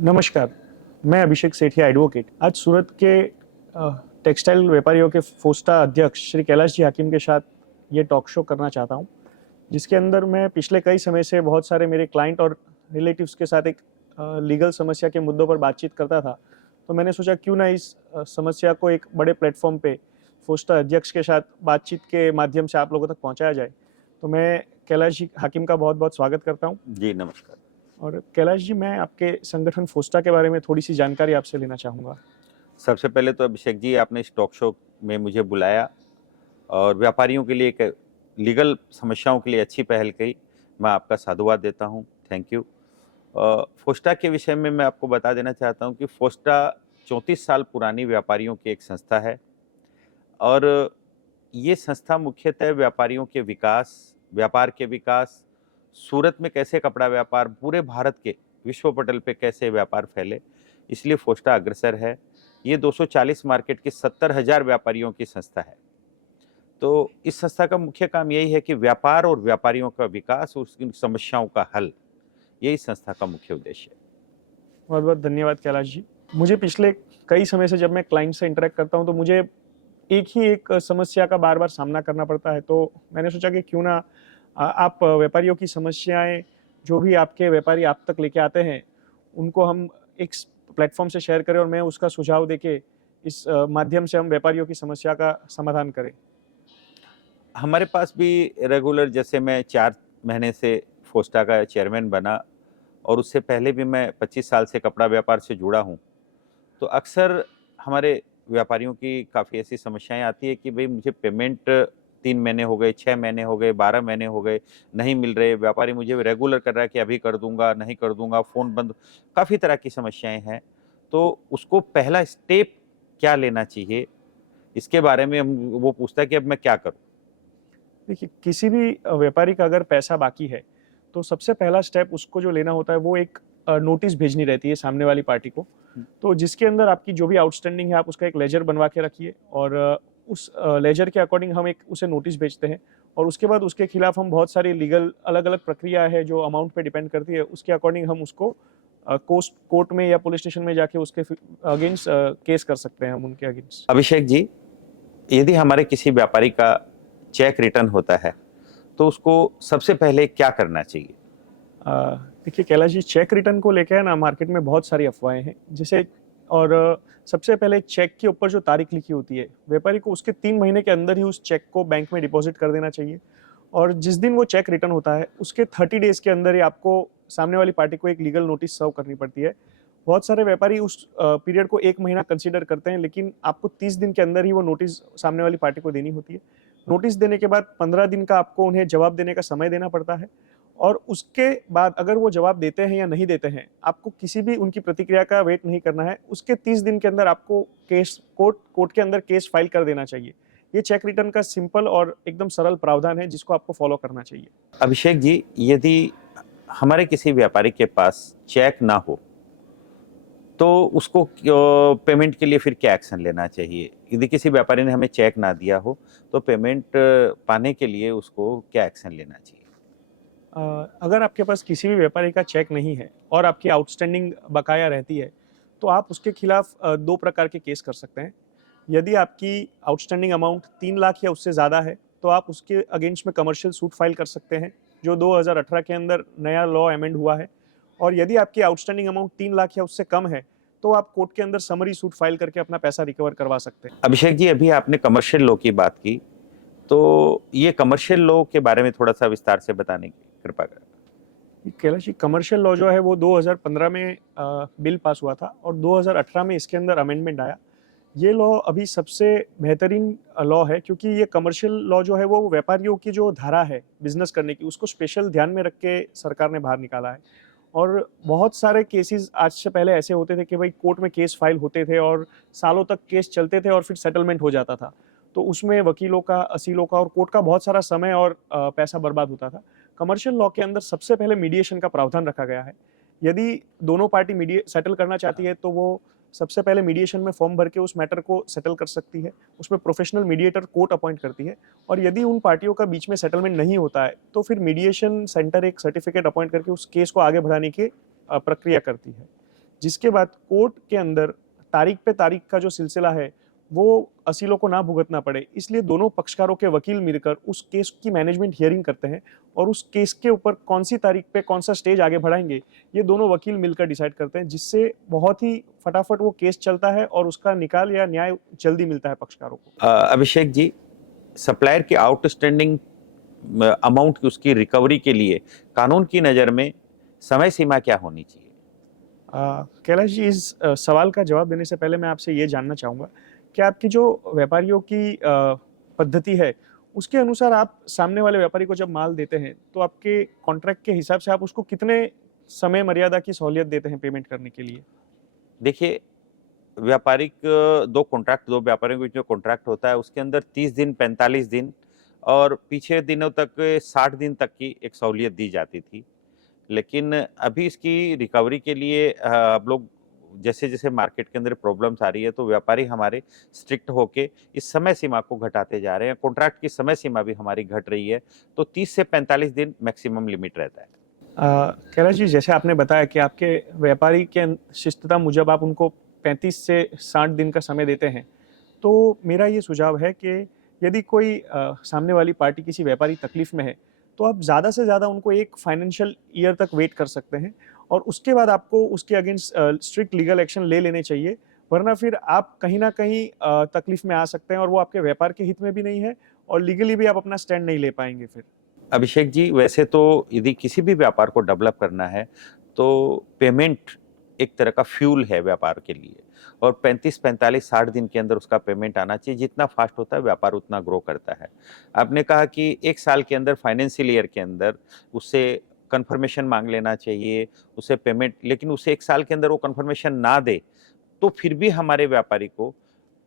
नमस्कार, मैं अभिषेक सेठिया एडवोकेट आज सूरत के टेक्सटाइल व्यापारियों के फोस्टा अध्यक्ष श्री कैलाश जी हाकिम के साथ ये टॉक शो करना चाहता हूँ, जिसके अंदर मैं पिछले कई समय से बहुत सारे मेरे क्लाइंट और रिलेटिव्स के साथ एक लीगल समस्या के मुद्दों पर बातचीत करता था। तो मैंने सोचा क्यों ना इस समस्या को एक बड़े प्लेटफॉर्म पे फोस्टा अध्यक्ष के साथ बातचीत के माध्यम से आप लोगों तक पहुँचाया जाए। तो मैं कैलाश जी हाकिम का बहुत बहुत स्वागत करता हूँ। जी, नमस्कार। और कैलाश जी, मैं आपके संगठन फोस्टा के बारे में थोड़ी सी जानकारी आपसे लेना चाहूँगा। सबसे पहले तो अभिषेक जी, आपने इस टॉक शो में मुझे बुलाया और व्यापारियों के लिए एक लीगल समस्याओं के लिए अच्छी पहल की। मैं आपका साधुवाद देता हूँ, थैंक यू। फोस्टा के विषय में मैं आपको बता देना चाहता हूँ कि फोस्टा 34 साल पुरानी व्यापारियों की एक संस्था है और ये संस्था मुख्यतः व्यापारियों के विकास, व्यापार के विकास, सूरत में कैसे कपड़ा व्यापार पूरे भारत के विश्व पटल पे कैसे व्यापार फैले, इसलिए फोस्टा अग्रसर है। ये 240 मार्केट के 70,000 व्यापारियों की संस्था है। तो इस संस्था का मुख्य काम यही है कि व्यापार और व्यापारियों का विकास और उसकी समस्याओं का हल, यही संस्था का मुख्य उद्देश्य है। बहुत बहुत धन्यवाद कैलाश जी। मुझे पिछले कई समय से जब मैं क्लाइंट से इंटरेक्ट करता हूं तो मुझे एक समस्या का बार बार सामना करना पड़ता है। तो मैंने सोचा कि क्यों ना आप व्यापारियों की समस्याएं जो भी आपके व्यापारी आप तक लेके आते हैं उनको हम एक प्लेटफॉर्म से शेयर करें और मैं उसका सुझाव देके इस माध्यम से हम व्यापारियों की समस्या का समाधान करें। हमारे पास भी रेगुलर, जैसे मैं 4 महीने से फोस्टा का चेयरमैन बना और उससे पहले भी मैं 25 साल से कपड़ा व्यापार से जुड़ा हूँ। तो अक्सर हमारे व्यापारियों की काफ़ी ऐसी समस्याएं आती है कि भाई मुझे पेमेंट 3 महीने हो गए, 6 महीने हो गए, 12 महीने हो गए, नहीं मिल रहे। व्यापारी मुझे रेगुलर कर रहा है कि अभी कर दूंगा, नहीं कर दूंगा, फ़ोन बंद, काफ़ी तरह की समस्याएं हैं। तो उसको पहला स्टेप क्या लेना चाहिए, इसके बारे में वो पूछता है कि अब मैं क्या करूँ। देखिए, किसी भी व्यापारी का अगर पैसा बाकी है, तो सबसे पहला स्टेप उसको जो लेना होता है वो एक नोटिस भेजनी रहती है सामने वाली पार्टी को। तो जिसके अंदर आपकी जो भी आउटस्टैंडिंग है आप उसका एक लेजर बनवा के रखिए और उस लेजर के अकॉर्डिंग हम एक उसे नोटिस भेजते हैं और उसके बाद उसके खिलाफ हम बहुत सारी लीगल अलग-अलग प्रक्रिया है जो अमाउंट पे डिपेंड करती है, उसके अकॉर्डिंग हम उसको कोर्ट में या पुलिस स्टेशन में जाके उसके अगेंस्ट केस कर सकते हैं हम उनके अगेंस्ट। अभिषेक जी, यदि हमारे किसी व्यापारी का चेक रिटर्न होता है, तो उसको सबसे पहले क्या करना चाहिए? अ, देखिए कैलाश जी, चेक रिटर्न को लेके है ना मार्केट में बहुत सारी अफवाहें हैं जैसे और सबसे पहले चेक के ऊपर जो तारीख लिखी होती है व्यापारी को उसके 3 महीने के अंदर ही उस चेक को बैंक में डिपॉजिट कर देना चाहिए और जिस दिन वो चेक रिटर्न होता है उसके 30 डेज के अंदर ही आपको सामने वाली पार्टी को एक लीगल नोटिस सर्व करनी पड़ती है। बहुत सारे व्यापारी उस पीरियड को 1 महीना कंसिडर करते हैं, लेकिन आपको 30 दिन के अंदर ही वो नोटिस सामने वाली पार्टी को देनी होती है। नोटिस देने के बाद 15 दिन का आपको उन्हें जवाब देने का समय देना पड़ता है और उसके बाद अगर वो जवाब देते हैं या नहीं देते हैं, आपको किसी भी उनकी प्रतिक्रिया का वेट नहीं करना है। उसके 30 दिन के अंदर आपको केस कोर्ट के अंदर केस फाइल कर देना चाहिए। ये चेक रिटर्न का सिंपल और एकदम सरल प्रावधान है जिसको आपको फॉलो करना चाहिए। अभिषेक जी, यदि हमारे किसी व्यापारी के पास चेक ना हो, तो उसको पेमेंट के लिए फिर क्या एक्शन लेना चाहिए? यदि किसी व्यापारी ने हमें चेक ना दिया हो, तो पेमेंट पाने के लिए उसको क्या एक्शन लेना चाहिए? अगर आपके पास किसी भी व्यापारी का चेक नहीं है और आपकी आउटस्टैंडिंग बकाया रहती है, तो आप उसके खिलाफ 2 प्रकार के केस कर सकते हैं। यदि आपकी आउटस्टैंडिंग अमाउंट 3 लाख या उससे ज़्यादा है, तो आप उसके अगेंस्ट में कमर्शियल सूट फाइल कर सकते हैं, जो 2018 के अंदर नया लॉ अमेंड हुआ है। और यदि आपकी आउटस्टैंडिंग अमाउंट 3 लाख या उससे कम है, तो आप कोर्ट के अंदर समरी सूट फाइल करके अपना पैसा रिकवर करवा सकते हैं। अभिषेक जी, अभी आपने कमर्शियल लॉ की बात की, तो ये कमर्शियल लॉ के बारे में थोड़ा-सा विस्तार से बताने की कृपा करें। कैलाश जी, कमर्शियल लॉ जो है वो 2015 में बिल पास हुआ था और 2018 में इसके अंदर अमेंडमेंट आया। ये लॉ अभी सबसे बेहतरीन लॉ है क्योंकि ये कमर्शियल लॉ जो है वो व्यापारियों की जो धारा है बिजनेस करने की उसको स्पेशल ध्यान में रख के सरकार ने बाहर निकाला है। और बहुत सारे केसेस आज से पहले ऐसे होते थे कि भाई कोर्ट में केस फाइल होते थे और सालों तक केस चलते थे और फिर सेटलमेंट हो जाता था। तो उसमें वकीलों का, असीलों का और कोर्ट का बहुत सारा समय और पैसा बर्बाद होता था। कमर्शियल लॉ के अंदर सबसे पहले मीडिएशन का प्रावधान रखा गया है। यदि दोनों पार्टी मीडिए सेटल करना चाहती है तो वो सबसे पहले मीडिएशन में फॉर्म भर के उस मैटर को सेटल कर सकती है। उसमें प्रोफेशनल मीडिएटर कोर्ट अपॉइंट करती है और यदि उन पार्टियों का बीच में सेटलमेंट नहीं होता है, तो फिर मीडिएशन सेंटर एक सर्टिफिकेट अपॉइंट करके उस केस को आगे बढ़ाने की प्रक्रिया करती है। जिसके बाद कोर्ट के अंदर तारीख पे तारीख का जो सिलसिला है वो असीलों को ना भुगतना पड़े, इसलिए दोनों पक्षकारों के वकील मिलकर उस केस की मैनेजमेंट हियरिंग करते हैं और उस केस के ऊपर कौन सी तारीख पे कौन सा स्टेज आगे बढ़ाएंगे ये दोनों वकील मिलकर डिसाइड करते हैं, जिससे बहुत ही फटाफट वो केस चलता है और उसका निकाल या न्याय जल्दी मिलता है पक्षकारों को। अभिषेक जी, सप्लायर की आउटस्टैंडिंग अमाउंट की उसकी रिकवरी के लिए कानून की नज़र में समय सीमा क्या होनी चाहिए? कैलाश जी, इस सवाल का जवाब देने से पहले मैं आपसे ये जानना चाहूँगा कि आपकी जो व्यापारियों की पद्धति है, उसके अनुसार आप सामने वाले व्यापारी को जब माल देते हैं, तो आपके कॉन्ट्रैक्ट के हिसाब से आप उसको कितने समय मर्यादा की सहूलियत देते हैं पेमेंट करने के लिए? देखिए, व्यापारिक दो व्यापारियों के बीच जो कॉन्ट्रैक्ट होता है उसके अंदर 30 दिन, 45 दिन और पीछे दिनों तक 60 दिन तक की एक सहूलियत दी जाती थी। लेकिन अभी इसकी रिकवरी के लिए अब लोग जैसे-जैसे मार्केट के अंदर प्रॉब्लम्स आ रही है तो व्यापारी हमारे स्ट्रिक्ट होके इस समय सीमा को घटाते जा रहे हैं। कॉन्ट्रैक्ट की समय सीमा भी हमारी घट रही है, तो 30 से 45 दिन मैक्सिमम लिमिट रहता है। कैलाश जी, जैसे आपने बताया कि आपके व्यापारी के शिष्टता मुजब आप उनको 35 से 60 दिन का समय देते हैं, तो मेरा ये सुझाव है कि यदि कोई सामने वाली पार्टी किसी व्यापारी तकलीफ में है, तो आप ज़्यादा से ज़्यादा उनको एक फाइनेंशियल ईयर तक वेट कर सकते हैं और उसके बाद आपको उसके अगेंस्ट स्ट्रिक्ट लीगल एक्शन ले लेने चाहिए, वरना फिर आप कहीं न कहीं तकलीफ में आ सकते हैं और वो आपके व्यापार के हित में भी नहीं है और लीगली भी आप अपना स्टैंड नहीं ले पाएँगे फिर। अभिषेक जी, वैसे तो यदि किसी भी व्यापार को डेवलप करना है तो पेमेंट एक तरह का फ्यूल है व्यापार के लिए और 35, 45, 60 दिन के अंदर उसका पेमेंट आना चाहिए। जितना फास्ट होता है व्यापार उतना ग्रो करता है। आपने कहा कि 1 साल के अंदर फाइनेंशियल ईयर के अंदर उससे कन्फर्मेशन मांग लेना चाहिए, उसे पेमेंट, लेकिन उसे 1 साल के अंदर वो कन्फर्मेशन ना दे तो फिर भी हमारे व्यापारी को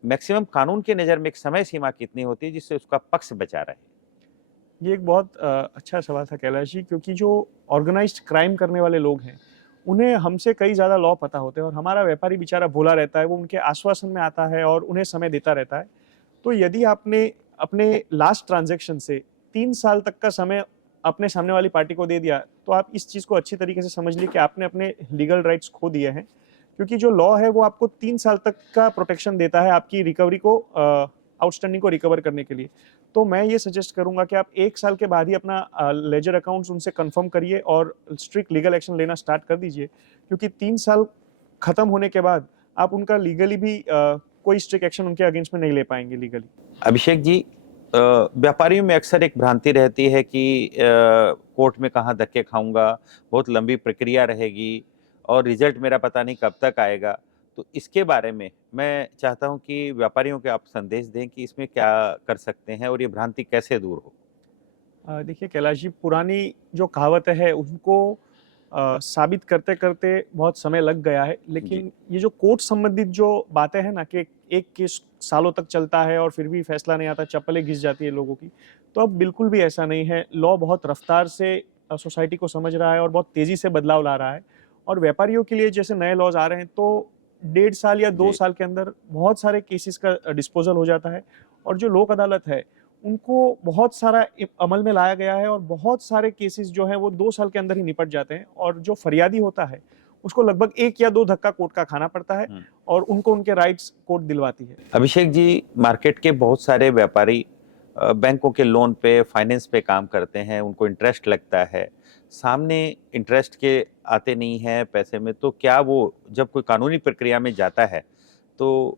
मैक्सिमम कानून की नज़र में एक समय सीमा कितनी होती है जिससे उसका पक्ष बचा रहे? ये एक बहुत अच्छा सवाल था कैलाश जी, क्योंकि जो ऑर्गेनाइज्ड क्राइम करने वाले लोग हैं, उन्हें हमसे कई ज़्यादा लॉ पता होते हैं और हमारा व्यापारी बेचारा भोला रहता है, वो उनके आश्वासन में आता है और उन्हें समय देता रहता है। तो यदि आपने अपने लास्ट ट्रांज़ैक्शन से 3 साल तक का समय अपने सामने वाली पार्टी को दे दिया, तो आप इस चीज़ को अच्छी तरीके से समझ लीजिए कि आपने अपने लीगल राइट्स खो दिए हैं। क्योंकि जो लॉ है वो आपको 3 साल तक का प्रोटेक्शन देता है आपकी रिकवरी को आउटस्टैंडिंग को रिकवर करने के लिए। तो मैं ये सजेस्ट करूँगा कि आप 1 साल के बाद ही अपना लेजर अकाउंट्स उनसे कन्फर्म करिए और स्ट्रिक्ट लीगल एक्शन लेना स्टार्ट कर दीजिए। क्योंकि 3 साल खत्म होने के बाद आप उनका लीगली भी कोई स्ट्रिक्ट एक्शन उनके अगेंस्ट में नहीं ले पाएँगे लीगली। अभिषेक जी, व्यापारियों में अक्सर एक भ्रांति रहती है कि कोर्ट में कहाँ धक्के खाऊँगा, बहुत लंबी प्रक्रिया रहेगी और रिज़ल्ट मेरा पता नहीं कब तक आएगा। तो इसके बारे में मैं चाहता हूँ कि व्यापारियों को आप संदेश दें कि इसमें क्या कर सकते हैं और ये भ्रांति कैसे दूर हो? देखिए कैलाश जी, पुरानी जो कहावतें हैं उनको साबित करते-करते बहुत समय लग गया है। जी। लेकिन ये जो कोर्ट संबंधित जो बातें हैं ना कि एक केस सालों तक चलता है और फिर भी फैसला नहीं आता, चप्पलें घिस जाती है लोगों की। तो अब बिल्कुल भी ऐसा नहीं है। लॉ बहुत रफ्तार से सोसाइटी को समझ रहा है और बहुत तेज़ी से बदलाव ला रहा है। और व्यापारियों के लिए जैसे नए लॉज़ आ रहे हैं तो 1.5 साल या 2 जी। साल के अंदर बहुत सारे केसेज़ का डिस्पोज़ल हो जाता है। और जो लोक अदालत है उनको बहुत सारा अमल में लाया गया है और बहुत सारे केसेस जो हैं वो 2 साल के अंदर ही निपट जाते हैं और जो फरियादी होता है, उसको लगभग 1 या 2 धक्का कोर्ट का खाना पड़ता है हुँ। और उनको उनके राइट्स कोर्ट दिलवाती है। अभिषेक जी, मार्केट के बहुत सारे व्यापारी बैंकों के लोन पे, फाइनेंस पे काम करते हैं, उनको इंटरेस्ट लगता है। सामने इंटरेस्ट के आते नहीं हैं पैसे में, तो क्या वो जब कोई कानूनी प्रक्रिया में जाता है, तो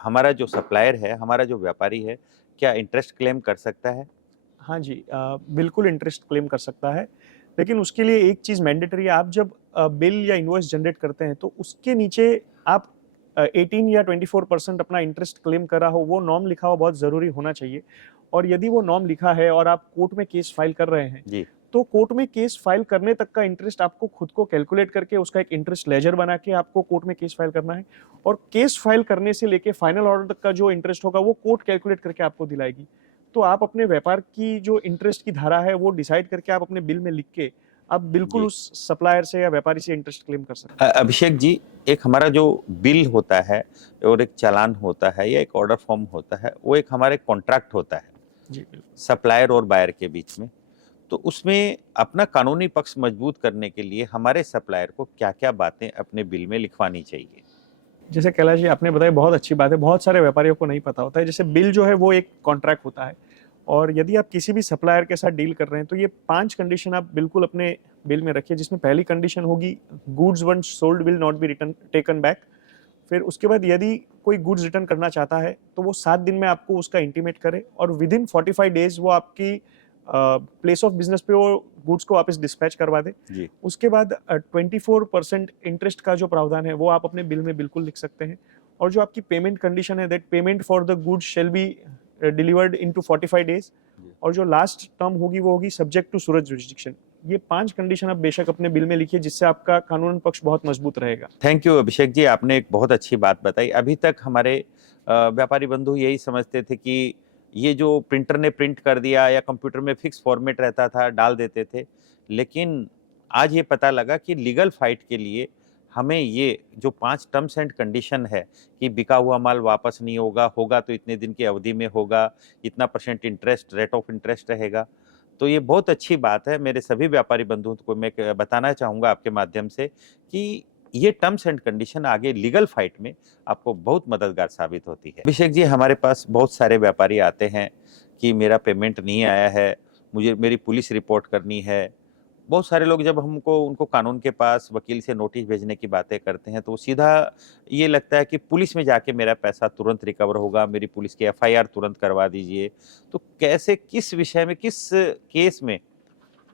हमारा जो सप्लायर है, हमारा जो व्यापारी है, क्या इंटरेस्ट क्लेम कर सकता है? हाँ जी, बिल्कुल इंटरेस्ट क्लेम कर सकता है, लेकिन उसके लिए एक चीज़ मैंडेटरी है। आप जब बिल या इनवॉइस जनरेट करते हैं, तो उसके नीचे आप 18 या 24% अपना इंटरेस्ट क्लेम करा हो, वो नॉर्म लिखा हो बहुत ज़रूरी होना चाहिए। और यदि वो नॉर्म लिखा है और आप कोर्ट में केस फाइल कर रहे हैं, जी। तो कोर्ट में केस फाइल करने तक का इंटरेस्ट आपको खुद को कैलकुलेट करके उसका एक इंटरेस्ट लेजर बना के आपको कोर्ट में केस फाइल करना है और केस फाइल करने से लेके फाइनल ऑर्डर तक का जो इंटरेस्ट होगा, वो कोर्ट कैलकुलेट करके आपको दिलाएगी। तो आप अपने व्यापार की जो इंटरेस्ट की धारा है, वो डिसाइड करके आप अपने बिल में लिख के आप बिल्कुल जी। उस सप्लायर से या व्यापारी से इंटरेस्ट क्लेम कर सकते हैं। अभिषेक जी, एक हमारा जो बिल होता है और एक चालान होता है या एक ऑर्डर फॉर्म होता है, वो एक हमारा कॉन्ट्रैक्ट होता है जी, बिल्कुल। सप्लायर और बायर के बीच में। तो उसमें अपना कानूनी पक्ष मजबूत करने के लिए हमारे सप्लायर को क्या-क्या बातें अपने बिल में लिखवानी चाहिए? जैसे कैलाश जी आपने बताया, बहुत अच्छी बात है, बहुत सारे व्यापारियों को नहीं पता होता है। जैसे बिल जो है वो एक कॉन्ट्रैक्ट होता है, और यदि आप किसी भी सप्लायर के साथ डील कर रहे हैं तो ये 5 कंडीशन आप बिल्कुल अपने बिल में रखिए, जिसमें पहली कंडीशन होगी, goods once sold will not be return taken back. फिर उसके बाद यदि कोई गुड्स रिटर्न करना चाहता है तो वो 7 दिन में आपको उसका इंटीमेट करे, और विद इन 45 डेज वो आपकी प्लेस ऑफ बिजनेस पे वो गुड्स को वापस डिस्पैच करवा दे। जी। उसके बाद 24% इंटरेस्ट का जो प्रावधान है वो आप अपने बिल में बिल्कुल लिख सकते हैं। और जो आपकी पेमेंट कंडीशन है, that payment for the goods shall be delivered into 45 days. जी। और जो लास्ट टर्म होगी वो होगी सब्जेक्ट टू सूरज जुरिस्डिक्शन। ये 5 कंडीशन आप बेशक अपने बिल में लिखिए, जिससे आपका कानूनन पक्ष बहुत मजबूत रहेगा। थैंक यू अभिषेक जी, आपने एक बहुत अच्छी बात बताई। अभी तक हमारे व्यापारी बंधु यही समझते थे कि ये जो प्रिंटर ने प्रिंट कर दिया या कंप्यूटर में फिक्स फॉर्मेट रहता था, डाल देते थे। लेकिन आज ये पता लगा कि लीगल फाइट के लिए हमें ये जो 5 टर्म्स एंड कंडीशन है कि बिका हुआ माल वापस नहीं होगा, होगा तो इतने दिन की अवधि में होगा, इतना % इंटरेस्ट, रेट ऑफ इंटरेस्ट रहेगा। तो ये बहुत अच्छी बात है। मेरे सभी व्यापारी बंधुओं को मैं बताना चाहूँगा आपके माध्यम से कि ये टर्म्स एंड कंडीशन आगे लीगल फाइट में आपको बहुत मददगार साबित होती है। अभिषेक जी, हमारे पास बहुत सारे व्यापारी आते हैं कि मेरा पेमेंट नहीं आया है, मुझे मेरी पुलिस रिपोर्ट करनी है। बहुत सारे लोग जब हमको उनको कानून के पास वकील से नोटिस भेजने की बातें करते हैं, तो सीधा ये लगता है कि पुलिस में जाके मेरा पैसा तुरंत रिकवर होगा, मेरी पुलिस की एफआईआर तुरंत करवा दीजिए। तो कैसे, किस विषय में, किस केस में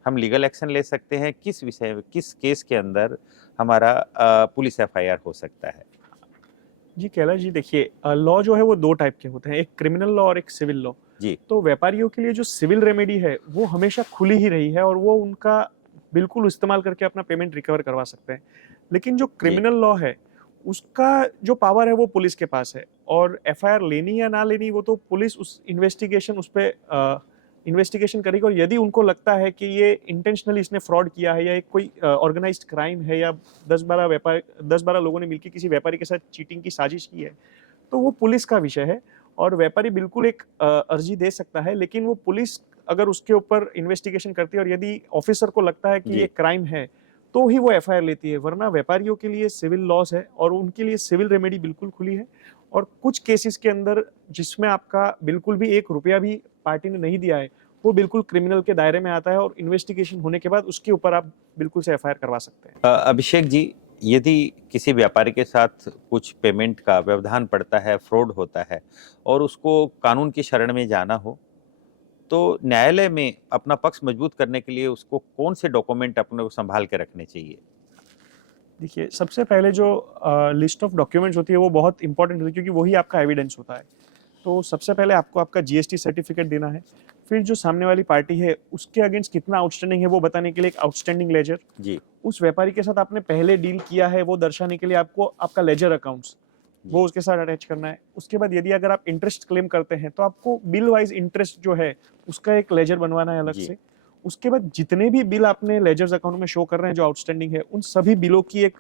हम लीगल एक्शन ले सकते हैं? किस विषय में, किस केस के अंदर हमारा पुलिस एफआईआर हो सकता है? जी कैलाश जी, देखिए लॉ जो है वो 2 टाइप के होते हैं, एक क्रिमिनल लॉ और एक सिविल लॉ। जी। तो व्यापारियों के लिए जो सिविल रेमेडी है वो हमेशा खुली ही रही है, और वो उनका बिल्कुल इस्तेमाल करके अपना पेमेंट रिकवर करवा सकते हैं। लेकिन जो जी। क्रिमिनल लॉ है, उसका जो पावर है वो पुलिस के पास है, और एफआईआर लेनी या ना लेनी वो तो पुलिस उस इन्वेस्टिगेशन उस पे इन्वेस्टिगेशन करेगी। और यदि उनको लगता है कि ये इंटेंशनली इसने फ्रॉड किया है, या एक कोई ऑर्गेनाइज्ड क्राइम है, या 10-12 लोगों ने मिलकर किसी व्यापारी के साथ चीटिंग की साजिश की है, तो वो पुलिस का विषय है। और व्यापारी बिल्कुल एक अर्जी दे सकता है, लेकिन वो पुलिस अगर उसके ऊपर इन्वेस्टिगेशन करती है और यदि ऑफिसर को लगता है कि जी। ये क्राइम है, तो ही वो एफआईआर लेती है। वरना व्यापारियों के लिए सिविल लॉस है, और उनके लिए सिविल रेमेडी बिल्कुल खुली है। और कुछ केसेस के अंदर जिसमें आपका बिल्कुल भी 1 रुपया भी पार्टी ने नहीं दिया है, वो बिल्कुल क्रिमिनल के दायरे में आता है, और इन्वेस्टिगेशन होने के बाद उसके ऊपर आप बिल्कुल से एफआईआर करवा सकते हैं। अभिषेक जी, यदि किसी व्यापारी के साथ कुछ पेमेंट का व्यवधान पड़ता है, फ्रॉड होता है और उसको कानून की शरण में जाना हो, तो न्यायालय में अपना पक्ष मजबूत करने के लिए उसको कौन से डॉक्यूमेंट अपने को संभाल के रखने चाहिए? देखिए, सबसे पहले जो लिस्ट ऑफ डॉक्यूमेंट्स होती है वो बहुत इंपॉर्टेंट होती है, क्योंकि वही आपका एविडेंस होता है। तो सबसे पहले आपको आपका जीएसटी सर्टिफिकेट देना है। फिर जो सामने वाली पार्टी है उसके अगेंस्ट कितना आउटस्टैंडिंग है वो बताने के लिए एक आउटस्टैंडिंग लेजर। जी। उस व्यापारी के साथ आपने पहले डील किया है वो दर्शाने के लिए आपको आपका लेजर अकाउंट्स वो उसके साथ अटैच करना है। उसके बाद यदि अगर आप इंटरेस्ट क्लेम करते हैं तो आपको बिल वाइज इंटरेस्ट जो है उसका एक लेजर बनवाना है अलग जी। से। उसके बाद जितने भी बिल आपने लेजर्स अकाउंट में शो कर रहे हैं जो आउटस्टैंडिंग है, उन सभी बिलों की एक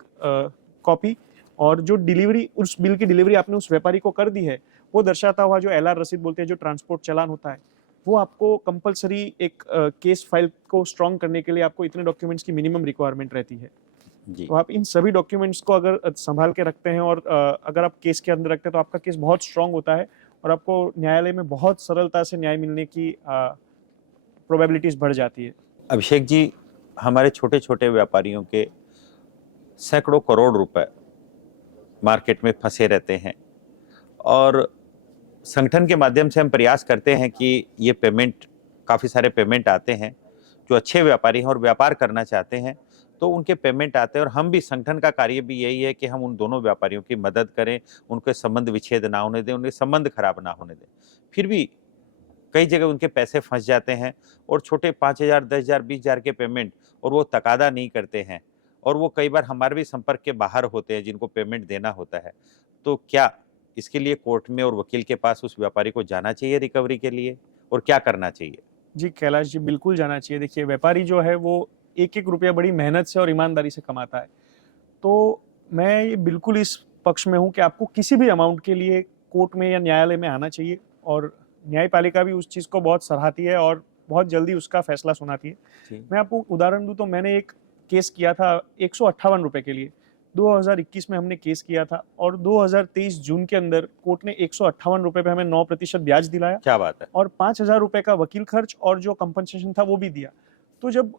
कॉपी, और जो डिलीवरी उस बिल की डिलीवरी आपने उस व्यापारी को कर दी है वो दर्शाता हुआ जो एलआर रसीद बोलते हैं, जो ट्रांसपोर्ट चालान होता है, वो आपको कंपलसरी एक केस फाइल को स्ट्रॉन्ग करने के लिए आपको इतने डॉक्यूमेंट्स की मिनिमम रिक्वायरमेंट रहती है। जी। तो आप इन सभी डॉक्यूमेंट्स को अगर संभाल के रखते हैं, और अगर आप केस के अंदर रखते हैं तो आपका केस बहुत स्ट्रांग होता है, और आपको न्यायालय में बहुत सरलता से न्याय मिलने की प्रोबेबिलिटीज बढ़ जाती है। अभिषेक जी, हमारे छोटे-छोटे व्यापारियों के सैकड़ों करोड़ रुपए मार्केट में फंसे रहते हैं, और संगठन के माध्यम से हम प्रयास करते हैं कि ये पेमेंट, काफ़ी सारे पेमेंट आते हैं, जो अच्छे व्यापारी हैं और व्यापार करना चाहते हैं, तो उनके पेमेंट आते हैं, और हम भी, संगठन का कार्य भी यही है कि हम उन दोनों व्यापारियों की मदद करें, उनके संबंध विच्छेद ना होने दें, उनके संबंध खराब ना होने दें। फिर भी कई जगह उनके पैसे फंस जाते हैं, और छोटे 5,000, 10,000, 20,000 के पेमेंट, और वो तकादा नहीं करते हैं, और वो कई बार हमारे भी संपर्क के बाहर होते हैं जिनको पेमेंट देना होता है। तो क्या इसके लिए कोर्ट में और वकील के पास उस व्यापारी को जाना चाहिए रिकवरी के लिए, और क्या करना चाहिए? जी कैलाश जी, बिल्कुल जाना चाहिए। देखिए, व्यापारी जो है वो एक एक रुपया बड़ी मेहनत से और ईमानदारी से कमाता है। तो मैं ये बिल्कुल इस पक्ष में हूँ कि आपको किसी भी अमाउंट के लिए कोर्ट में या न्यायालय में आना चाहिए, और न्यायपालिका भी उस चीज़ को बहुत सराहती है, और बहुत जल्दी उसका फैसला सुनाती है। जी। मैं आपको उदाहरण दूं तो मैंने एक केस किया था 158 रुपए के लिए, 2021 में हमने केस किया था और 2023 जून के अंदर कोर्ट ने 158 रुपए पे हमें 9% ब्याज दिलाया क्या बात है। और 5,000 रुपए का वकील खर्च और जो कंपनसेशन था वो भी दिया। तो जब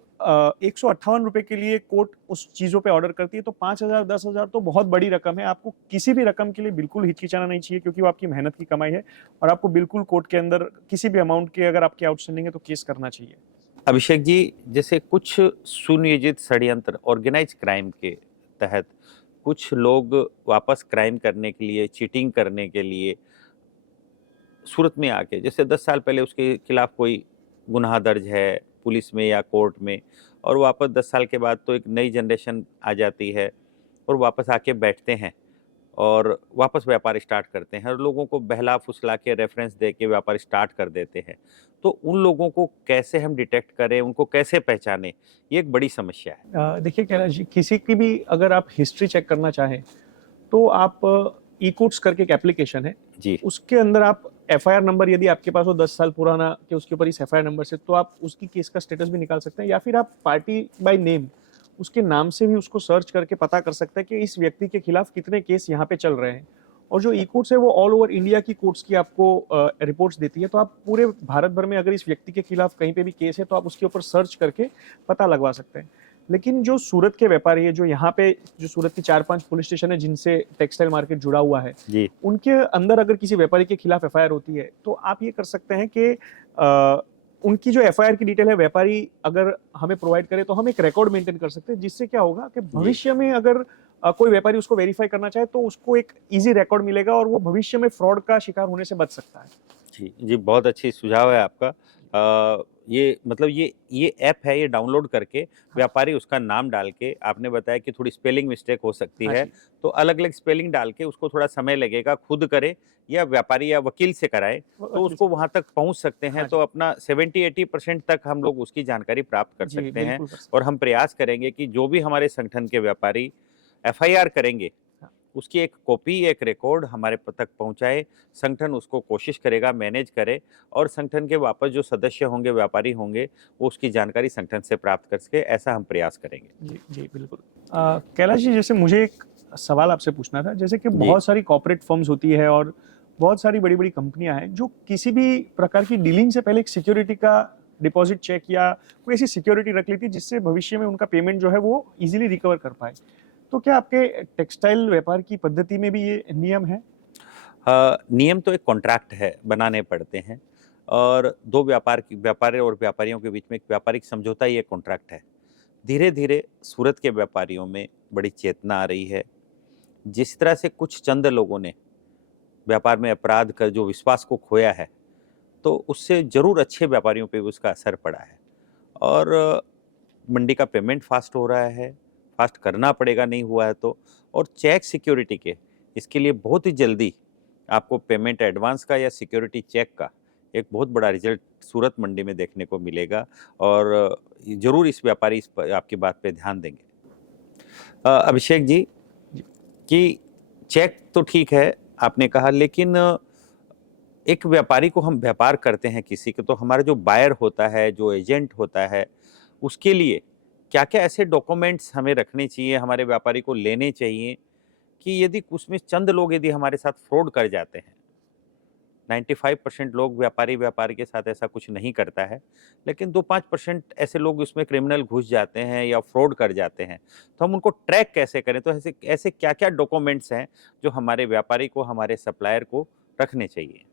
158 रुपए के लिए कोर्ट उस चीज़ों पे ऑर्डर करती है तो 5,000 10,000 तो बहुत बड़ी रकम है। आपको किसी भी रकम के लिए बिल्कुल हिचकिचाना नहीं चाहिए क्योंकि वो आपकी मेहनत की कमाई है और आपको बिल्कुल कोर्ट के अंदर किसी भी अमाउंट के अगर आपके आउटस्टैंडिंग है तो केस करना चाहिए। अभिषेक जी, जैसे कुछ सुनियोजित षड्यंत्र ऑर्गेनाइज क्राइम के तहत कुछ लोग वापस क्राइम करने के लिए, चीटिंग करने के लिए सूरत में आके, जैसे 10 साल पहले उसके खिलाफ कोई गुनाह दर्ज है पुलिस में या कोर्ट में, और वापस 10 साल के बाद तो एक नई जनरेशन आ जाती है और वापस आके बैठते हैं और वापस व्यापार स्टार्ट करते हैं और लोगों को बहला फुसला के रेफरेंस दे के व्यापार स्टार्ट कर देते हैं। तो उन लोगों को कैसे हम डिटेक्ट करें, उनको कैसे पहचानें, ये एक बड़ी समस्या है। देखिए कैलाश जी, किसी की भी अगर आप हिस्ट्री चेक करना चाहें तो आप ई कोर्ट्स करके एक एप्लीकेशन है, जी। उसके अंदर आप एफआईआर नंबर यदि आपके पास हो 10 साल पुराना कि उसके ऊपर इस एफआईआर नंबर से, तो आप उसकी केस का स्टेटस भी निकाल सकते हैं या फिर आप पार्टी बाय नेम उसके नाम से भी उसको सर्च करके पता कर सकते हैं कि इस व्यक्ति के खिलाफ कितने केस यहाँ पे चल रहे हैं। और जो ई कोर्ट्स है वो ऑल ओवर इंडिया की कोर्ट्स की आपको रिपोर्ट्स देती है, तो आप पूरे भारत भर में अगर इस व्यक्ति के खिलाफ कहीं पे भी केस है तो आप उसके ऊपर सर्च करके पता लगवा सकते हैं। लेकिन जो सूरत के व्यापारी है, जो यहाँ पे जो सूरत की 4-5 पुलिस स्टेशन है जिनसे टेक्सटाइल मार्केट जुड़ा हुआ है, जी। उनके अंदर अगर किसी व्यापारी के खिलाफ एफआईआर होती है तो आप ये कर सकते हैं कि उनकी जो एफआईआर की डिटेल है व्यापारी अगर हमें प्रोवाइड करे तो हम एक रिकॉर्ड मेंटेन कर सकते हैं, जिससे क्या होगा कि भविष्य में अगर कोई व्यापारी उसको वेरीफाई करना चाहे तो उसको एक इजी रिकॉर्ड मिलेगा और वो भविष्य में फ्रॉड का शिकार होने से बच सकता है। जी, जी, बहुत अच्छी सुझाव है आपका। ये मतलब ये ऐप है, ये डाउनलोड करके व्यापारी उसका नाम डाल के, आपने बताया कि थोड़ी स्पेलिंग मिस्टेक हो सकती हाँ है, जी। तो अलग-अलग स्पेलिंग डाल के उसको थोड़ा समय लगेगा, खुद करे या व्यापारी या वकील से कराए, तो वकील उसको से। वहाँ तक पहुँच सकते हैं। हाँ तो जी। अपना 70-80% तक हम लोग उसकी जानकारी प्राप्त कर जी, सकते हैं बिल्कुल कर सकते और हम प्रयास करेंगे कि जो भी हमारे संगठन के व्यापारी एफआईआर करेंगे, हाँ। उसकी एक कॉपी, एक रिकॉर्ड हमारे तक पहुँचाए। संगठन उसको कोशिश करेगा, मैनेज करे और संगठन के वापस जो सदस्य होंगे, व्यापारी होंगे, वो उसकी जानकारी संगठन से प्राप्त कर सके, ऐसा हम प्रयास करेंगे। जी, जी, बिल्कुल। कैलाश जी, जैसे मुझे एक सवाल आपसे पूछना था, जैसे कि जी। बहुत सारी कॉर्पोरेट फर्म्स होती है और बहुत सारी बड़ी-बड़ी कंपनियां हैं जो किसी भी प्रकार की डीलिंग से पहले एक सिक्योरिटी का डिपॉजिट चेक या कोई ऐसी सिक्योरिटी रख लेती है जिससे भविष्य में उनका पेमेंट जो है वो इजीली रिकवर कर पाए। तो क्या आपके टेक्सटाइल व्यापार की पद्धति में भी ये नियम है? नियम तो एक कॉन्ट्रैक्ट है, बनाने पड़ते हैं और दो व्यापारी और व्यापारियों के बीच में एक व्यापारिक समझौता ही एक कॉन्ट्रैक्ट है। धीरे-धीरे सूरत के व्यापारियों में बड़ी चेतना आ रही है। जिस तरह से कुछ चंद लोगों ने व्यापार में अपराध कर जो विश्वास को खोया है, तो उससे ज़रूर अच्छे व्यापारियों पे भी उसका असर पड़ा है और मंडी का पेमेंट फास्ट हो रहा है, फास्ट करना पड़ेगा नहीं हुआ है तो, और चेक सिक्योरिटी के इसके लिए बहुत ही जल्दी आपको पेमेंट एडवांस का या सिक्योरिटी चेक का एक बहुत बड़ा रिजल्ट सूरत मंडी में देखने को मिलेगा और ज़रूर इस व्यापारी आपकी बात पे ध्यान देंगे। अभिषेक जी, जी। कि चेक तो ठीक है आपने कहा, लेकिन एक व्यापारी को हम व्यापार करते हैं किसी के, तो हमारा जो बायर होता है, जो एजेंट होता है, उसके लिए क्या-क्या ऐसे डॉक्यूमेंट्स हमें रखने चाहिए, हमारे व्यापारी को लेने चाहिए कि यदि उसमें चंद लोग यदि हमारे साथ फ्रॉड कर जाते हैं, 95% लोग व्यापारी के साथ ऐसा कुछ नहीं करता है, लेकिन 2-5% ऐसे लोग उसमें क्रिमिनल घुस जाते हैं या फ्रॉड कर जाते हैं, तो हम उनको ट्रैक कैसे करें? तो ऐसे ऐसे क्या-क्या डॉक्यूमेंट्स हैं जो हमारे व्यापारी को, हमारे सप्लायर को रखने चाहिए?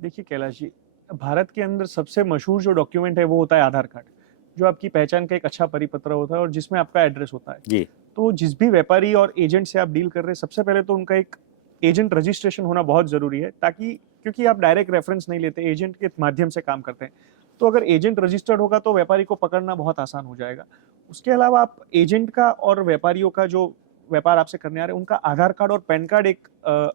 देखिए कैलाश जी, भारत के अंदर सबसे मशहूर जो डॉक्यूमेंट है वो होता है आधार कार्ड, जो आपकी पहचान का एक अच्छा परिपत्र होता है और जिसमें आपका एड्रेस होता है। जी। तो जिस भी व्यापारी और एजेंट से आप डील कर रहे हैं, सबसे पहले तो उनका एक एजेंट रजिस्ट्रेशन होना बहुत ज़रूरी है, ताकि क्योंकि आप डायरेक्ट रेफरेंस नहीं लेते, एजेंट के माध्यम से काम करते हैं। तो अगर एजेंट रजिस्टर्ड होगा तो व्यापारी को पकड़ना बहुत आसान हो जाएगा। उसके अलावा आप एजेंट का और व्यापारियों का जो व्यापार आपसे करने आ रहे हैं, उनका आधार कार्ड और पैन कार्ड एक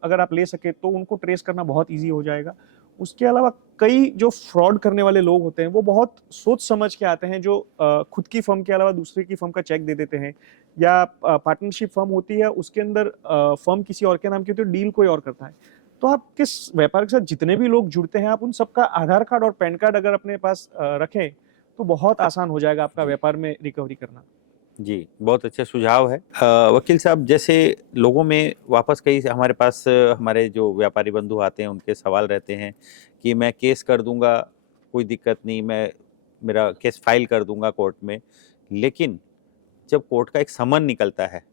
अगर आप ले सके तो उनको ट्रेस करना बहुत ईज़ी हो जाएगा। उसके अलावा कई जो फ्रॉड करने वाले लोग होते हैं, वो बहुत सोच समझ के आते हैं, जो खुद की फर्म के अलावा दूसरे की फर्म का चेक दे देते हैं या पार्टनरशिप फर्म होती है, उसके अंदर फर्म किसी और के नाम की होती है, डील कोई और करता है। तो आप किस व्यापार के साथ जितने भी लोग जुड़ते हैं, आप उन सबका आधार कार्ड और पैन कार्ड अगर अपने पास रखें, तो बहुत आसान हो जाएगा आपका जी। व्यापार में रिकवरी करना। जी, बहुत अच्छा सुझाव है। वकील साहब, जैसे लोगों में वापस कई हमारे पास हमारे जो व्यापारी बंधु आते हैं, उनके सवाल रहते हैं कि मैं केस कर दूँगा, कोई दिक्कत नहीं, मैं मेरा केस फाइल कर दूँगा कोर्ट में। लेकिन जब कोर्ट का एक समन निकलता है,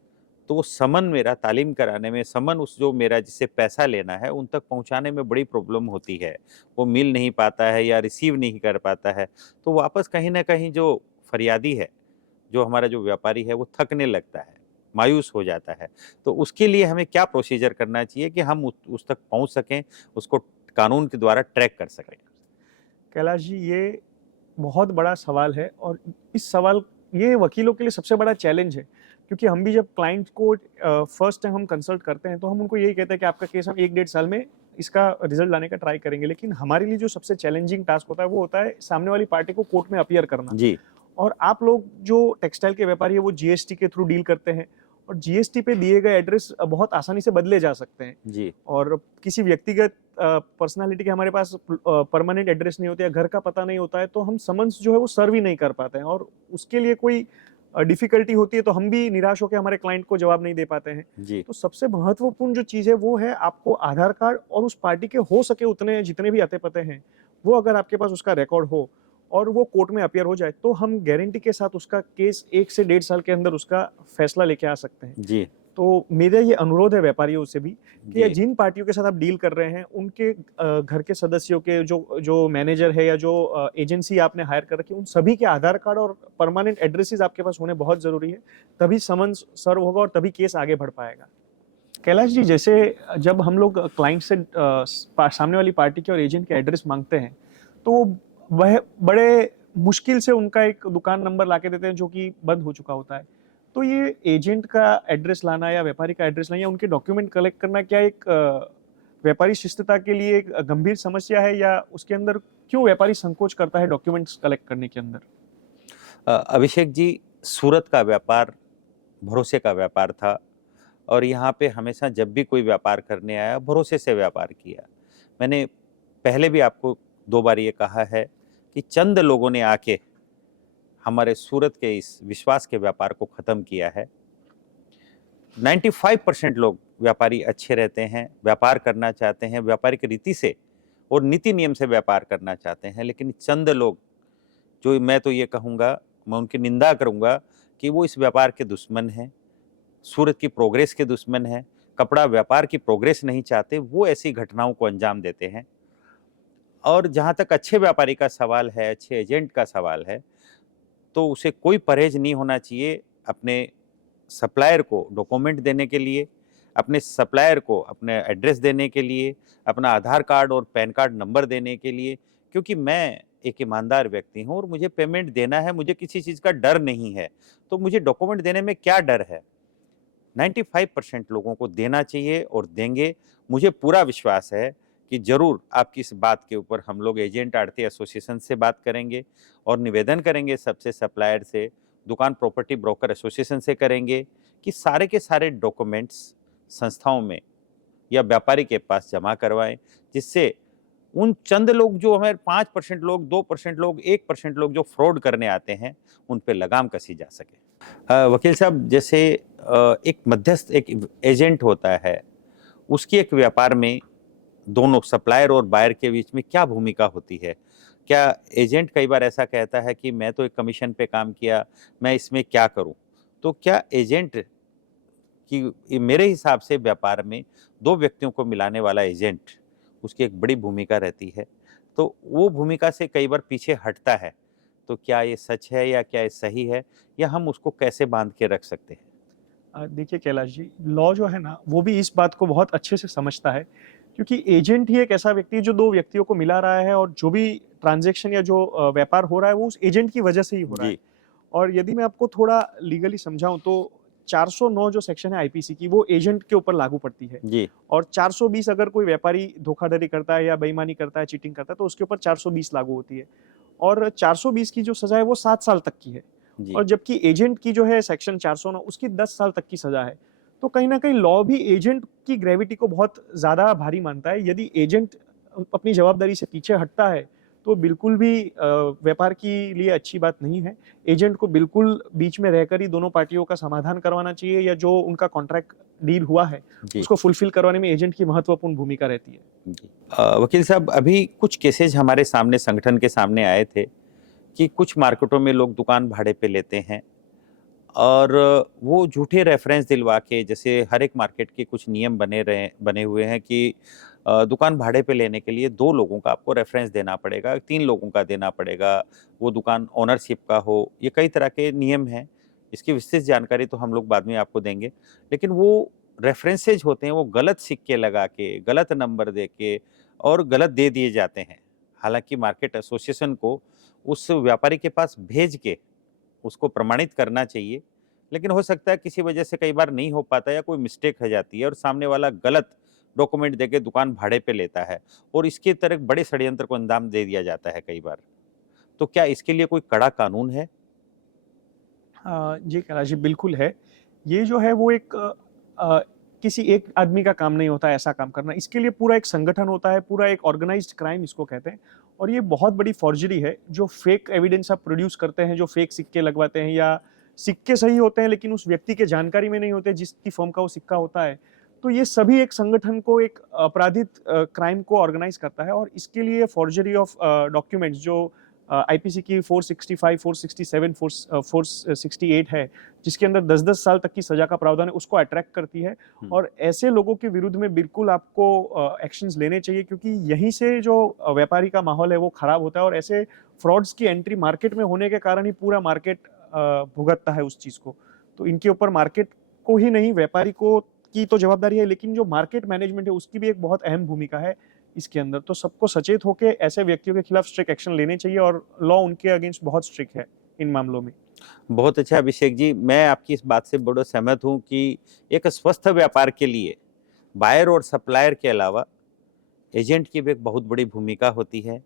तो वो समन मेरा तालीम कराने में, समन उस जो मेरा जिससे पैसा लेना है, उन तक पहुँचाने में बड़ी प्रॉब्लम होती है। वो मिल नहीं पाता है या रिसीव नहीं कर पाता है, तो वापस कहीं न कहीं जो फरियादी है, जो हमारा जो व्यापारी है, वो थकने लगता है, मायूस हो जाता है। तो उसके लिए हमें क्या प्रोसीजर करना चाहिए कि हम उस तक पहुँच सकें, उसको कानून के द्वारा ट्रैक कर सकें? कैलाश जी, ये बहुत बड़ा सवाल है और इस सवाल ये वकीलों के लिए सबसे बड़ा चैलेंज है, क्योंकि हम भी जब क्लाइंट को फर्स्ट टाइम हम कंसल्ट करते हैं, तो हम उनको यही कहते हैं कि आपका केस हम 1 डेढ़ साल में इसका रिजल्ट लाने का ट्राई करेंगे। लेकिन हमारे लिए जो सबसे चैलेंजिंग टास्क होता है, वो होता है सामने वाली पार्टी को कोर्ट में अपीयर करना। जी, और आप लोग जो टेक्सटाइल के व्यापारी है, वो जीएसटी के थ्रू डील करते हैं और जीएसटी पे दिए गए एड्रेस बहुत आसानी से बदले जा सकते हैं। जी, और किसी व्यक्तिगत पर्सनालिटी के हमारे पास परमानेंट एड्रेस नहीं होते या घर का पता नहीं होता है, तो हम समन्स जो है वो सर्व ही नहीं कर पाते हैं और उसके लिए कोई डिफिकल्टी होती है, तो हम भी निराश होकर हमारे क्लाइंट को जवाब नहीं दे पाते हैं। जी, तो सबसे महत्वपूर्ण जो चीज़ है, वो है आपको आधार कार्ड और उस पार्टी के हो सके उतने जितने भी अते-पते हैं, वो अगर आपके पास उसका रिकॉर्ड हो और वो कोर्ट में अपीयर हो जाए, तो हम गारंटी के साथ उसका केस 1 से डेढ़ साल के अंदर उसका फैसला लेके आ सकते हैं। जी, तो मेरा ये अनुरोध है व्यापारियों से भी कि जी, जिन पार्टियों के साथ आप डील कर रहे हैं, उनके घर के सदस्यों के जो जो मैनेजर है या जो एजेंसी आपने हायर कर रखी है, उन सभी के आधार कार्ड और परमानेंट एड्रेसेस आपके पास होने बहुत ज़रूरी है। तभी समन्स सर्व होगा और तभी केस आगे बढ़ पाएगा। कैलाश जी, जैसे जब हम लोग क्लाइंट से सामने वाली पार्टी के और एजेंट के एड्रेस माँगते हैं, तो वह बड़े मुश्किल से उनका एक दुकान नंबर लाके देते हैं, जो कि बंद हो चुका होता है। तो ये एजेंट का एड्रेस लाना या व्यापारी का एड्रेस लाना या उनके डॉक्यूमेंट कलेक्ट करना, क्या एक व्यापारी शिष्टता के लिए एक गंभीर समस्या है या उसके अंदर क्यों व्यापारी संकोच करता है डॉक्यूमेंट्स कलेक्ट करने के अंदर? अभिषेक जी, सूरत का व्यापार भरोसे का व्यापार था और यहाँ पे हमेशा जब भी कोई व्यापार करने आया, भरोसे से व्यापार किया। मैंने पहले भी आपको 2 बार ये कहा है कि चंद लोगों ने आके हमारे सूरत के इस विश्वास के व्यापार को ख़त्म किया है। 95% लोग व्यापारी अच्छे रहते हैं, व्यापार करना चाहते हैं, व्यापारिक रीति से और नीति नियम से व्यापार करना चाहते हैं, लेकिन चंद लोग, जो मैं तो ये कहूँगा, मैं उनकी निंदा करूँगा कि वो इस व्यापार के दुश्मन हैं, सूरत की प्रोग्रेस के दुश्मन हैं, कपड़ा व्यापार की प्रोग्रेस नहीं चाहते, वो ऐसी घटनाओं को अंजाम देते हैं। और जहाँ तक अच्छे व्यापारी का सवाल है, अच्छे एजेंट का सवाल है, तो उसे कोई परहेज नहीं होना चाहिए अपने सप्लायर को डॉक्यूमेंट देने के लिए, अपने सप्लायर को अपने एड्रेस देने के लिए, अपना आधार कार्ड और पैन कार्ड नंबर देने के लिए, क्योंकि मैं एक ईमानदार व्यक्ति हूँ और मुझे पेमेंट देना है, मुझे किसी चीज़ का डर नहीं है, तो मुझे डॉक्यूमेंट देने में क्या डर है? 95% लोगों को देना चाहिए और देंगे। मुझे पूरा विश्वास है कि ज़रूर आपकी इस बात के ऊपर हम लोग एजेंट आढ़ती एसोसिएशन से बात करेंगे और निवेदन करेंगे सबसे, सप्लायर से, दुकान प्रॉपर्टी ब्रोकर एसोसिएशन से करेंगे कि सारे के सारे डॉक्यूमेंट्स संस्थाओं में या व्यापारी के पास जमा करवाएं, जिससे उन चंद लोग जो हमारे 5% लोग, 2% लोग, 1% लोग जो फ्रॉड करने आते हैं, उन पे लगाम कसी जा सके। वकील साहब, जैसे एक मध्यस्थ, एक एजेंट होता है, उसकी एक व्यापार में दोनों सप्लायर और बायर के बीच में क्या भूमिका होती है? क्या एजेंट कई बार ऐसा कहता है कि मैं तो एक कमीशन पे काम किया, मैं इसमें क्या करूं? तो क्या एजेंट की, ये मेरे हिसाब से व्यापार में 2 व्यक्तियों को मिलाने वाला एजेंट, उसकी एक बड़ी भूमिका रहती है। तो वो भूमिका से कई बार पीछे हटता है। तो क्या ये सच है या क्या ये सही है, या हम उसको कैसे बाँध के रख सकते हैं? देखिए कैलाश जी, लॉ जो है ना, वो भी इस बात को बहुत अच्छे से समझता है, क्योंकि एजेंट ही एक ऐसा व्यक्ति है जो 2 व्यक्तियों को मिला रहा है और जो भी ट्रांज़ैक्शन या जो व्यापार हो रहा है, वो उस एजेंट की वजह से ही हो रहा है। जी, और यदि मैं आपको थोड़ा लीगली समझाऊँ, तो 409 जो सेक्शन है आईपीसी की, वो एजेंट के ऊपर लागू पड़ती है। जी, और 420 अगर कोई व्यापारी धोखाधड़ी करता है या बेईमानी करता है, चीटिंग करता है, तो उसके ऊपर 420 लागू होती है। और 420 की जो सज़ा है, वो 7 साल तक की है। जी, और जबकि एजेंट की जो है सेक्शन 409, उसकी 10 साल तक की सज़ा है। तो कहीं ना कहीं लॉ भी एजेंट की ग्रेविटी को बहुत ज़्यादा भारी मानता है। यदि एजेंट अपनी जवाबदारी से पीछे हटता है तो बिल्कुल भी व्यापार के लिए अच्छी बात नहीं है। एजेंट को बिल्कुल बीच में रहकर ही दोनों पार्टियों का समाधान करवाना चाहिए, या जो उनका कॉन्ट्रैक्ट डील हुआ है जी उसको फुलफिल करवाने में एजेंट की महत्वपूर्ण भूमिका रहती है। जी। वकील साहब, अभी कुछ केसेज हमारे सामने, संगठन के सामने आए थे कि कुछ मार्केटों में लोग दुकान भाड़े पे लेते हैं और वो झूठे रेफरेंस दिलवा के, जैसे हर एक मार्केट के कुछ नियम बने हुए हैं कि दुकान भाड़े पे लेने के लिए 2 लोगों का आपको रेफरेंस देना पड़ेगा, 3 लोगों का देना पड़ेगा, वो दुकान ओनरशिप का हो, ये कई तरह के नियम हैं। इसकी विस्तृत जानकारी तो हम लोग बाद में आपको देंगे। लेकिन वो रेफरेंसेज होते हैं, वो गलत सिक्के लगा के, गलत नंबर दे के और गलत दे दिए जाते हैं। हालाँकि मार्केट एसोसिएशन को उस व्यापारी के पास भेज के उसको प्रमाणित करना चाहिए, लेकिन हो सकता है किसी वजह से कई बार नहीं हो पाता या कोई मिस्टेक हो जाती है और सामने वाला गलत डॉक्यूमेंट देके दुकान भाड़े पे लेता है और इसके तरह बड़े षड्यंत्र को अंजाम दे दिया जाता है कई बार। तो क्या इसके लिए कोई कड़ा कानून है? जी कैलाश जी, बिल्कुल है। ये जो है वो एक किसी एक आदमी का काम नहीं होता है ऐसा काम करना। इसके लिए पूरा एक संगठन होता है, पूरा एक ऑर्गेनाइज्ड क्राइम इसको कहते हैं। और ये बहुत बड़ी फॉर्जरी है, जो फेक एविडेंस आप प्रोड्यूस करते हैं, जो फेक सिक्के लगवाते हैं, या सिक्के सही होते हैं लेकिन उस व्यक्ति के जानकारी में नहीं होते जिसकी फर्म का वो सिक्का होता है। तो ये सभी एक संगठन को, एक अपराधित क्राइम को ऑर्गेनाइज करता है, और इसके लिए फॉर्जरी ऑफ डॉक्यूमेंट्स जो आईपीसी की 465, 467, 468 है, जिसके अंदर 10-10 साल तक की सजा का प्रावधान है, उसको अट्रैक्ट करती है। और ऐसे लोगों के विरुद्ध में बिल्कुल आपको एक्शंस लेने चाहिए, क्योंकि यहीं से जो व्यापारी का माहौल है वो खराब होता है, और ऐसे फ्रॉड्स की एंट्री मार्केट में होने के कारण ही पूरा मार्केट भुगतता है उस चीज़ को। तो इनके ऊपर मार्केट को ही नहीं, व्यापारी को की तो जवाबदारी है, लेकिन जो मार्केट मैनेजमेंट है उसकी भी एक बहुत अहम भूमिका है इसके अंदर। तो सबको सचेत होकर ऐसे व्यक्तियों के खिलाफ स्ट्रिक्ट एक्शन लेने चाहिए, और लॉ उनके अगेंस्ट बहुत स्ट्रिक्ट है इन मामलों में। बहुत अच्छा अभिषेक जी, मैं आपकी इस बात से बड़ा सहमत हूँ कि एक स्वस्थ व्यापार के लिए बायर और सप्लायर के अलावा एजेंट की भी एक बहुत बड़ी भूमिका होती है।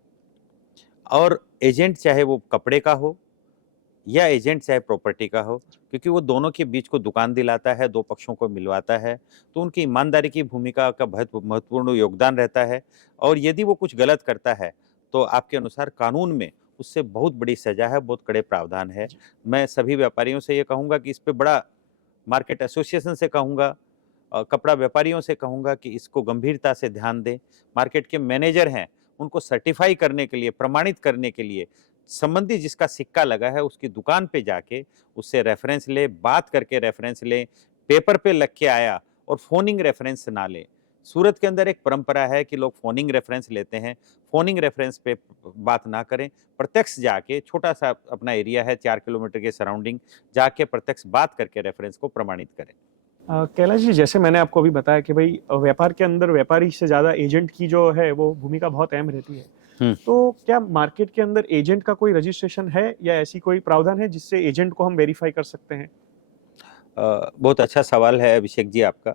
और एजेंट चाहे वो कपड़े का हो या एजेंट चाहे प्रॉपर्टी का हो, क्योंकि वो दोनों के बीच को दुकान दिलाता है, 2 पक्षों को मिलवाता है, तो उनकी ईमानदारी की भूमिका का बहुत महत्वपूर्ण योगदान रहता है। और यदि वो कुछ गलत करता है, तो आपके अनुसार कानून में उससे बहुत बड़ी सज़ा है, बहुत कड़े प्रावधान है। मैं सभी व्यापारियों से ये कहूँगा कि इस पे बड़ा, मार्केट एसोसिएशन से कहूँगा, कपड़ा व्यापारियों से कहूँगा कि इसको गंभीरता से ध्यान दें। मार्केट के मैनेजर हैं, उनको सर्टिफ़ाई करने के लिए, प्रमाणित करने के लिए संबंधी जिसका सिक्का लगा है उसकी दुकान पे जाके उससे रेफरेंस लें, बात करके रेफरेंस लें, पेपर पे लिख के आया और फ़ोनिंग रेफरेंस ना लें। सूरत के अंदर एक परंपरा है कि लोग फ़ोनिंग रेफरेंस लेते हैं, फ़ोनिंग रेफरेंस पे बात ना करें, प्रत्यक्ष जाके, छोटा-सा अपना एरिया है 4 किलोमीटर के सराउंडिंग, जाके प्रत्यक्ष बात करके रेफरेंस को प्रमाणित करें। कैलाश जी, जैसे मैंने आपको अभी बताया कि भाई व्यापार के अंदर व्यापारी से ज़्यादा एजेंट की जो है वो भूमिका बहुत अहम रहती है। हुँ। तो क्या मार्केट के अंदर एजेंट का कोई रजिस्ट्रेशन है, या ऐसी कोई प्रावधान है जिससे एजेंट को हम वेरीफाई कर सकते हैं? बहुत अच्छा सवाल है अभिषेक जी आपका।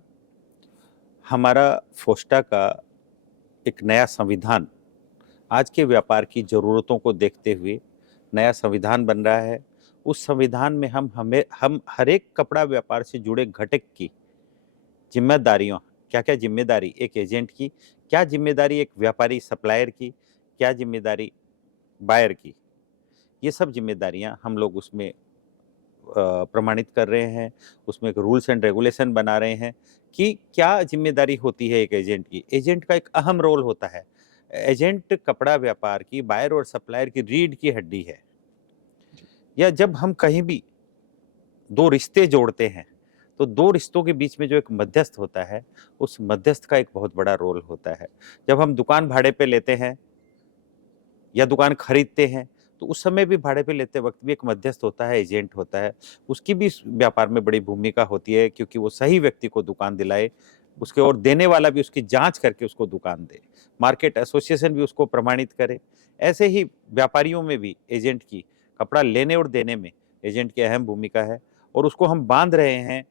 हमारा फोस्टा का एक नया संविधान आज के व्यापार की ज़रूरतों को देखते हुए नया संविधान बन रहा है। उस संविधान में हम हर एक कपड़ा व्यापार से जुड़े घटक की ज़िम्मेदारियों, क्या-क्या ज़िम्मेदारी एक एजेंट की, क्या ज़िम्मेदारी एक व्यापारी सप्लायर की, क्या ज़िम्मेदारी बायर की, ये सब ज़िम्मेदारियाँ हम लोग उसमें प्रमाणित कर रहे हैं। उसमें एक रूल्स एंड रेगुलेशन बना रहे हैं कि क्या ज़िम्मेदारी होती है एक एजेंट की। एजेंट का एक अहम रोल होता है। एजेंट कपड़ा व्यापार की, बायर और सप्लायर की रीढ़ की हड्डी है। या जब हम कहीं भी 2 रिश्ते जोड़ते हैं, तो 2 रिश्तों के बीच में जो एक मध्यस्थ होता है, उस मध्यस्थ का एक बहुत बड़ा रोल होता है। जब हम दुकान भाड़े पे लेते हैं या दुकान खरीदते हैं, तो उस समय भी भाड़े पे लेते वक़्त भी एक मध्यस्थ होता है, एजेंट होता है। उसकी भी इस व्यापार में बड़ी भूमिका होती है, क्योंकि वो सही व्यक्ति को दुकान दिलाए, उसके और देने वाला भी उसकी जाँच करके उसको दुकान दे। मार्केट एसोसिएशन भी उसको प्रमाणित करे। ऐसे ही व्यापारियों में भी एजेंट की, कपड़ा लेने और देने में एजेंट की अहम भूमिका है, और उसको हम बाँध रहे हैं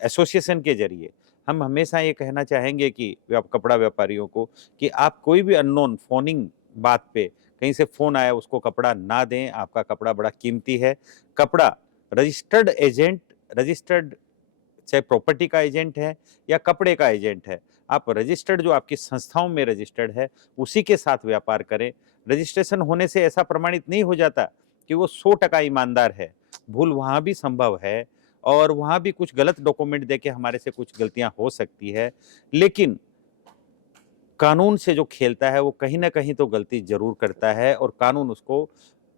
एसोसिएशन के ज़रिए। हम हमेशा ये कहना चाहेंगे कि कपड़ा व्यापारियों को कि आप कोई भी अननोन फ़ोनिंग बात पे, कहीं से फ़ोन आया उसको कपड़ा ना दें, आपका कपड़ा बड़ा कीमती है। कपड़ा रजिस्टर्ड एजेंट, रजिस्टर्ड चाहे प्रॉपर्टी का एजेंट है या कपड़े का एजेंट है, आप रजिस्टर्ड जो आपकी संस्थाओं में रजिस्टर्ड है उसी के साथ व्यापार करें। रजिस्ट्रेशन होने से ऐसा प्रमाणित नहीं हो जाता कि वो 100% ईमानदार है, भूल वहाँ भी संभव है और वहाँ भी कुछ गलत डॉक्यूमेंट देके हमारे से कुछ गलतियां हो सकती है। लेकिन कानून से जो खेलता है वो कहीं ना कहीं तो गलती जरूर करता है और कानून उसको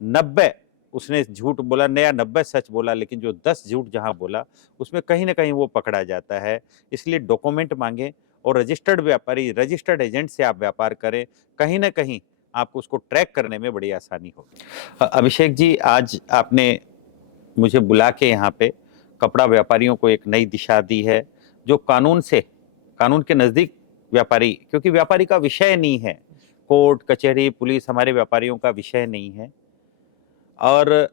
90, उसने झूठ बोला नया 90 सच बोला, लेकिन जो 10 झूठ जहां बोला उसमें कहीं ना कहीं वो पकड़ा जाता है। इसलिए डॉक्यूमेंट मांगे और रजिस्टर्ड व्यापारी, रजिस्टर्ड एजेंट से आप व्यापार करें, कहीं ना कहीं आपको उसको ट्रैक करने में बड़ी आसानी होगी। अभिषेक जी, आज आपने मुझे बुला के यहाँ पे कपड़ा व्यापारियों को एक नई दिशा दी है, जो कानून से, कानून के नज़दीक व्यापारी, क्योंकि व्यापारी का विषय नहीं है, कोर्ट कचहरी पुलिस हमारे व्यापारियों का विषय नहीं है। और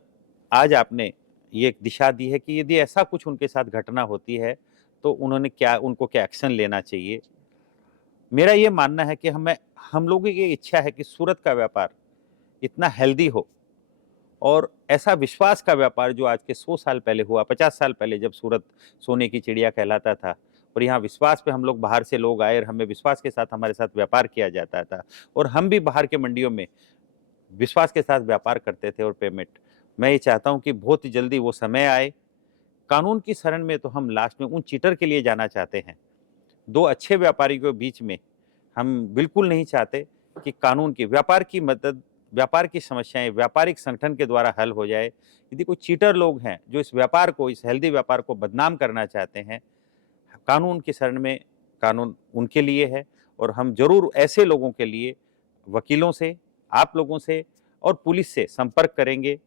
आज आपने ये एक दिशा दी है कि यदि ऐसा कुछ उनके साथ घटना होती है तो उनको क्या एक्शन लेना चाहिए। मेरा ये मानना है कि हम लोगों की इच्छा है कि सूरत का व्यापार इतना हेल्दी हो और ऐसा विश्वास का व्यापार जो आज के 100 साल पहले हुआ, 50 साल पहले, जब सूरत सोने की चिड़िया कहलाता था और यहाँ विश्वास पे हम लोग बाहर से लोग आए और हमें विश्वास के साथ हमारे साथ व्यापार किया जाता था और हम भी बाहर के मंडियों में विश्वास के साथ व्यापार करते थे और पेमेंट। मैं ये चाहता हूँ कि बहुत ही जल्दी वो समय आए। कानून की शरण में तो हम लास्ट में उन चीटर के लिए जाना चाहते हैं। दो अच्छे व्यापारी के बीच में हम बिल्कुल नहीं चाहते कि कानून की, व्यापार की मदद, व्यापार की समस्याएं व्यापारिक संगठन के द्वारा हल हो जाए। यदि कोई चीटर लोग हैं जो इस व्यापार को, इस हेल्दी व्यापार को बदनाम करना चाहते हैं, कानून की शरण में कानून उनके लिए है और हम जरूर ऐसे लोगों के लिए वकीलों से, आप लोगों से और पुलिस से संपर्क करेंगे।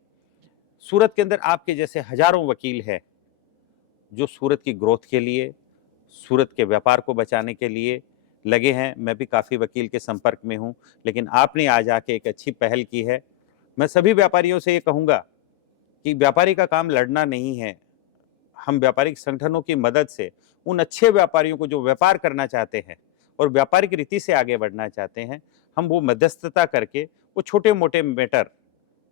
सूरत के अंदर आपके जैसे हजारों वकील हैं जो सूरत की ग्रोथ के लिए, सूरत के व्यापार को बचाने के लिए लगे हैं। मैं भी काफ़ी वकील के संपर्क में हूं, लेकिन आपने आज आके एक अच्छी पहल की है। मैं सभी व्यापारियों से ये कहूँगा कि व्यापारी का काम लड़ना नहीं है। हम व्यापारिक संगठनों की मदद से उन अच्छे व्यापारियों को जो व्यापार करना चाहते हैं और व्यापारिक रीति से आगे बढ़ना चाहते हैं, हम वो मध्यस्थता करके वो छोटे मोटे मैटर,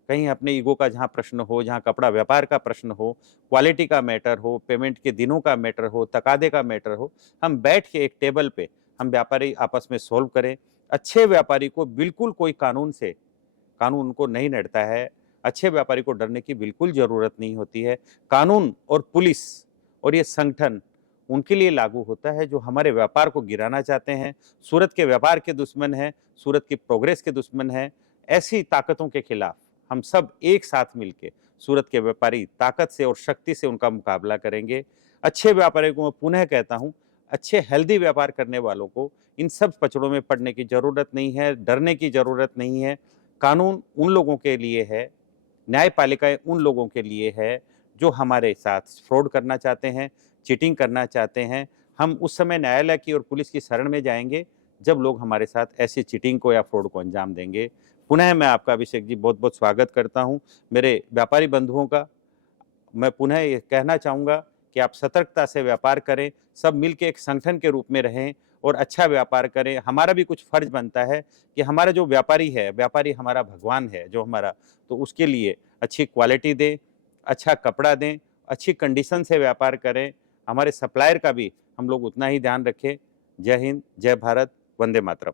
कहीं अपने ईगो का जहाँ प्रश्न हो, जहाँ कपड़ा व्यापार का प्रश्न हो, क्वालिटी का मैटर हो, पेमेंट के दिनों का मैटर हो, तकादे का मैटर हो, हम बैठ के एक टेबल पे हम व्यापारी आपस में सोल्व करें। अच्छे व्यापारी को बिल्कुल कोई कानून उनको नहीं नड़ता है। अच्छे व्यापारी को डरने की बिल्कुल ज़रूरत नहीं होती है। कानून और पुलिस और ये संगठन उनके लिए लागू होता है जो हमारे व्यापार को गिराना चाहते हैं, सूरत के व्यापार के दुश्मन हैं, सूरत की प्रोग्रेस के दुश्मन हैं। ऐसी ताकतों के खिलाफ हम सब एक साथ मिलके सूरत के व्यापारी ताकत से और शक्ति से उनका मुकाबला करेंगे। अच्छे व्यापारियों को मैं पुनः कहता हूँ, अच्छे हेल्दी व्यापार करने वालों को इन सब पचड़ों में पड़ने की ज़रूरत नहीं है, डरने की ज़रूरत नहीं है। कानून उन लोगों के लिए है, न्यायपालिकाएं उन लोगों के लिए है जो हमारे साथ फ्रॉड करना चाहते हैं, चीटिंग करना चाहते हैं। हम उस समय न्यायालय की और पुलिस की शरण में जाएंगे जब लोग हमारे साथ ऐसी चीटिंग को या फ्रॉड को अंजाम देंगे। पुनः मैं आपका अभिषेक जी बहुत बहुत स्वागत करता हूं। मेरे व्यापारी बंधुओं का मैं पुनः ये कहना चाहूँगा कि आप सतर्कता से व्यापार करें, सब मिलके एक संगठन के रूप में रहें और अच्छा व्यापार करें। हमारा भी कुछ फर्ज बनता है कि हमारा जो व्यापारी है, व्यापारी हमारा भगवान है जो हमारा, तो उसके लिए अच्छी क्वालिटी दें, अच्छा कपड़ा दें, अच्छी कंडीशन से व्यापार करें। हमारे सप्लायर का भी हम लोग उतना ही ध्यान रखें। जय हिंद, जय भारत, वंदे मातरम।